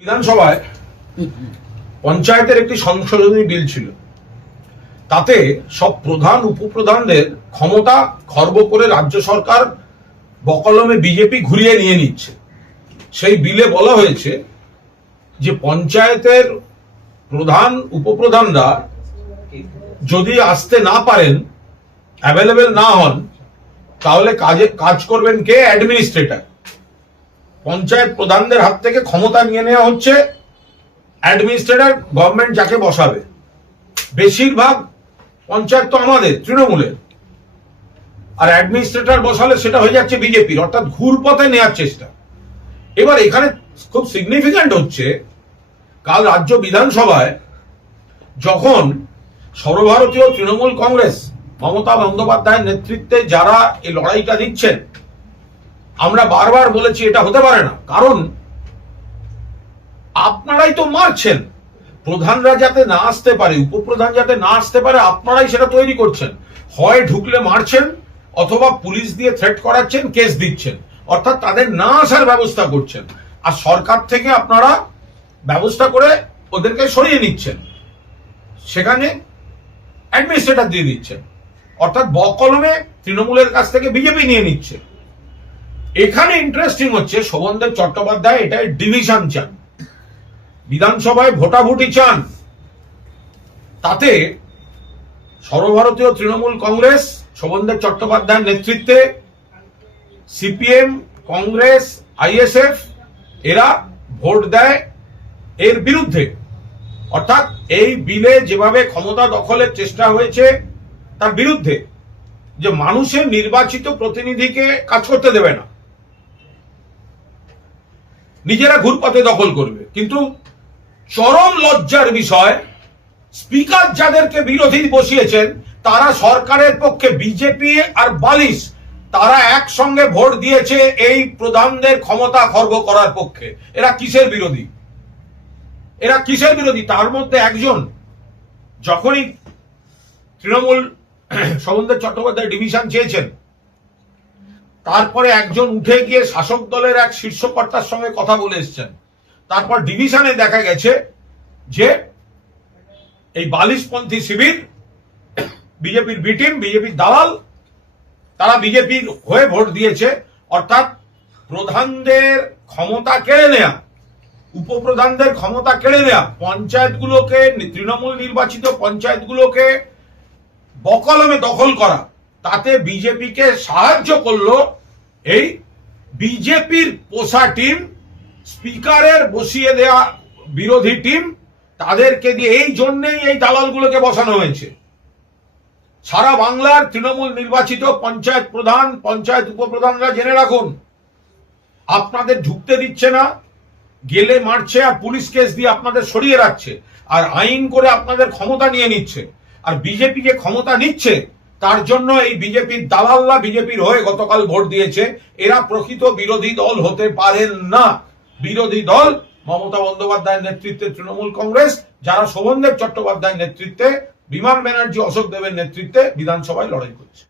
বিধানসভায় পঞ্চায়েতের একটি সংশোধনী বিল ছিল, তাতে সব প্রধান উপপ্রধানদের ক্ষমতা খর্ব করে রাজ্য সরকার বকলমে বিজেপি ঘুরিয়ে নিয়ে নিচ্ছে। সেই বিলে বলা হয়েছে যে পঞ্চায়েতের প্রধান উপপ্রধানরা যদি আসতে না পারেন, অ্যাভেলেবেল না হন, তাহলে কাজ করবেন কে? অ্যাডমিনিস্ট্রেটর। পঞ্চায়েত প্রধানদের হাত থেকে ক্ষমতা নিয়ে নেওয়া হচ্ছে। অ্যাডমিনিস্ট্রেটর গভর্নমেন্ট যাকে বসাবে, বেশিরভাগ পঞ্চায়েত তো আমাদের তৃণমূলের, আর অ্যাডমিনিস্ট্রেটর বসালে সেটা হয়ে যাচ্ছে বিজেপির, অর্থাৎ ঘুরপথে নেওয়ার চেষ্টা। এবার এখানে খুব সিগনিফিক্যান্ট হচ্ছে, কাল রাজ্য বিধানসভায় যখন সর্বভারতীয় তৃণমূল কংগ্রেস মমতা বন্দ্যোপাধ্যায়ের নেতৃত্বে যারা এই লড়াইটা দিচ্ছেন, আমরা বারবার বলেছি এটা হতে পারে না, কারণ আপনারাই তো মারছেন। প্রধানরা যাতে না আসতে পারে, উপপ্রধান যাতে না আসতে পারে, আপনারাই সেটা তৈরি করছেন। হয় ঢুকলে মারছেন, অথবা পুলিশ দিয়ে থ্রেট করাচ্ছেন, কেস দিচ্ছেন, অর্থাৎ তাদের না আসার ব্যবস্থা করছেন। আর সরকার থেকে আপনারা ব্যবস্থা করে ওদেরকে সরিয়ে নিচ্ছেন, সেখানে অ্যাডমিনিস্ট্রেটর দিয়ে দিচ্ছেন, অর্থাৎ বকলমে তৃণমূলের কাছ থেকে বিজেপি নিয়ে নিচ্ছে। এখানে ইন্টারেস্টিং হচ্ছে, শোভনদেব চট্টোপাধ্যায় এটা ডিভিশন চান, বিধানসভায় ভোটাভুটি চান। তাতে সর্বভারতীয় তৃণমূল কংগ্রেস শোভনদেব চট্টোপাধ্যায়ের নেতৃত্বে, সিপিএম, কংগ্রেস, আইএসএফ এরা ভোট দেয় এর বিরুদ্ধে। অর্থাৎ এই বিলে যেভাবে ক্ষমতা দখলের চেষ্টা হয়েছে তার বিরুদ্ধে, যে মানুষের নির্বাচিত প্রতিনিধিকে কাজ করতে দেবে না, নিজেরা ঘুরপথে দখল করবে। কিন্তু চরম লজ্জার বিষয়, স্পিকার যাদেরকে বিরোধী বসিয়েছেন তারা সরকারের পক্ষে, বিজেপি আর বালিশ, তারা একসঙ্গে ভোট দিয়েছে এই প্রধানদের ক্ষমতা খর্ব করার পক্ষে। এরা কিসের বিরোধী? এরা কিসের বিরোধী? তার মধ্যে একজন যখনই তৃণমূল শোভনদেব চট্টোপাধ্যায় ডিভিশন চেয়েছেন, তারপরে একজন উঠে গিয়ে শাসক দলের এক শীর্ষকর্তার সঙ্গে কথা বলে এসছেন। তারপর ডিভিশনে দেখা গেছে যে এই বালিশপন্থী শিবির, বিজেপির বি টিম, বিজেপির দালাল, তারা বিজেপির হয়ে ভোট দিয়েছে। অর্থাৎ প্রধানদের ক্ষমতা কেড়ে নেয়া, উপপ্রধানদের ক্ষমতা কেড়ে নেয়া, পঞ্চায়েতগুলোকে, তৃণমূল নির্বাচিত পঞ্চায়েতগুলোকে বকলমে দখল করা, তাতে বিজেপিকে সাহায্য করলো এই বিজেপির পোষা টিম, স্পিকারের বসিয়ে দেয়া বিরোধী টিম, তাদেরকে দিয়ে। এই জন্যই এই দালালগুলোকে বসানো হয়েছে। সারা বাংলার তৃণমূল নির্বাচিত পঞ্চায়েত প্রধান, পঞ্চায়েত উপপ্রধানরা জেনে রাখুন, আপনাদের ঢুকতে দিচ্ছে না, গেলে মারছে, আর পুলিশ কেস দিয়ে আপনাদের সরিয়ে রাখছে, আর আইন করে আপনাদের ক্ষমতা নিয়ে নিচ্ছে। আর বিজেপি যে ক্ষমতা নিচ্ছে, তার জন্য এই বিজেপির দালালরা বিজেপির হয়ে গতকাল ভোট দিয়েছে। এরা প্রকৃত বিরোধী দল হতে পারেন না। বিরোধী দল মমতা বন্দ্যোপাধ্যায়ের নেতৃত্বে তৃণমূল কংগ্রেস, যারা শোভনদেব চট্টোপাধ্যায়ের নেতৃত্বে, বিমান ব্যানার্জি, অশোক দেবের নেতৃত্বে বিধানসভায় লড়াই করছে।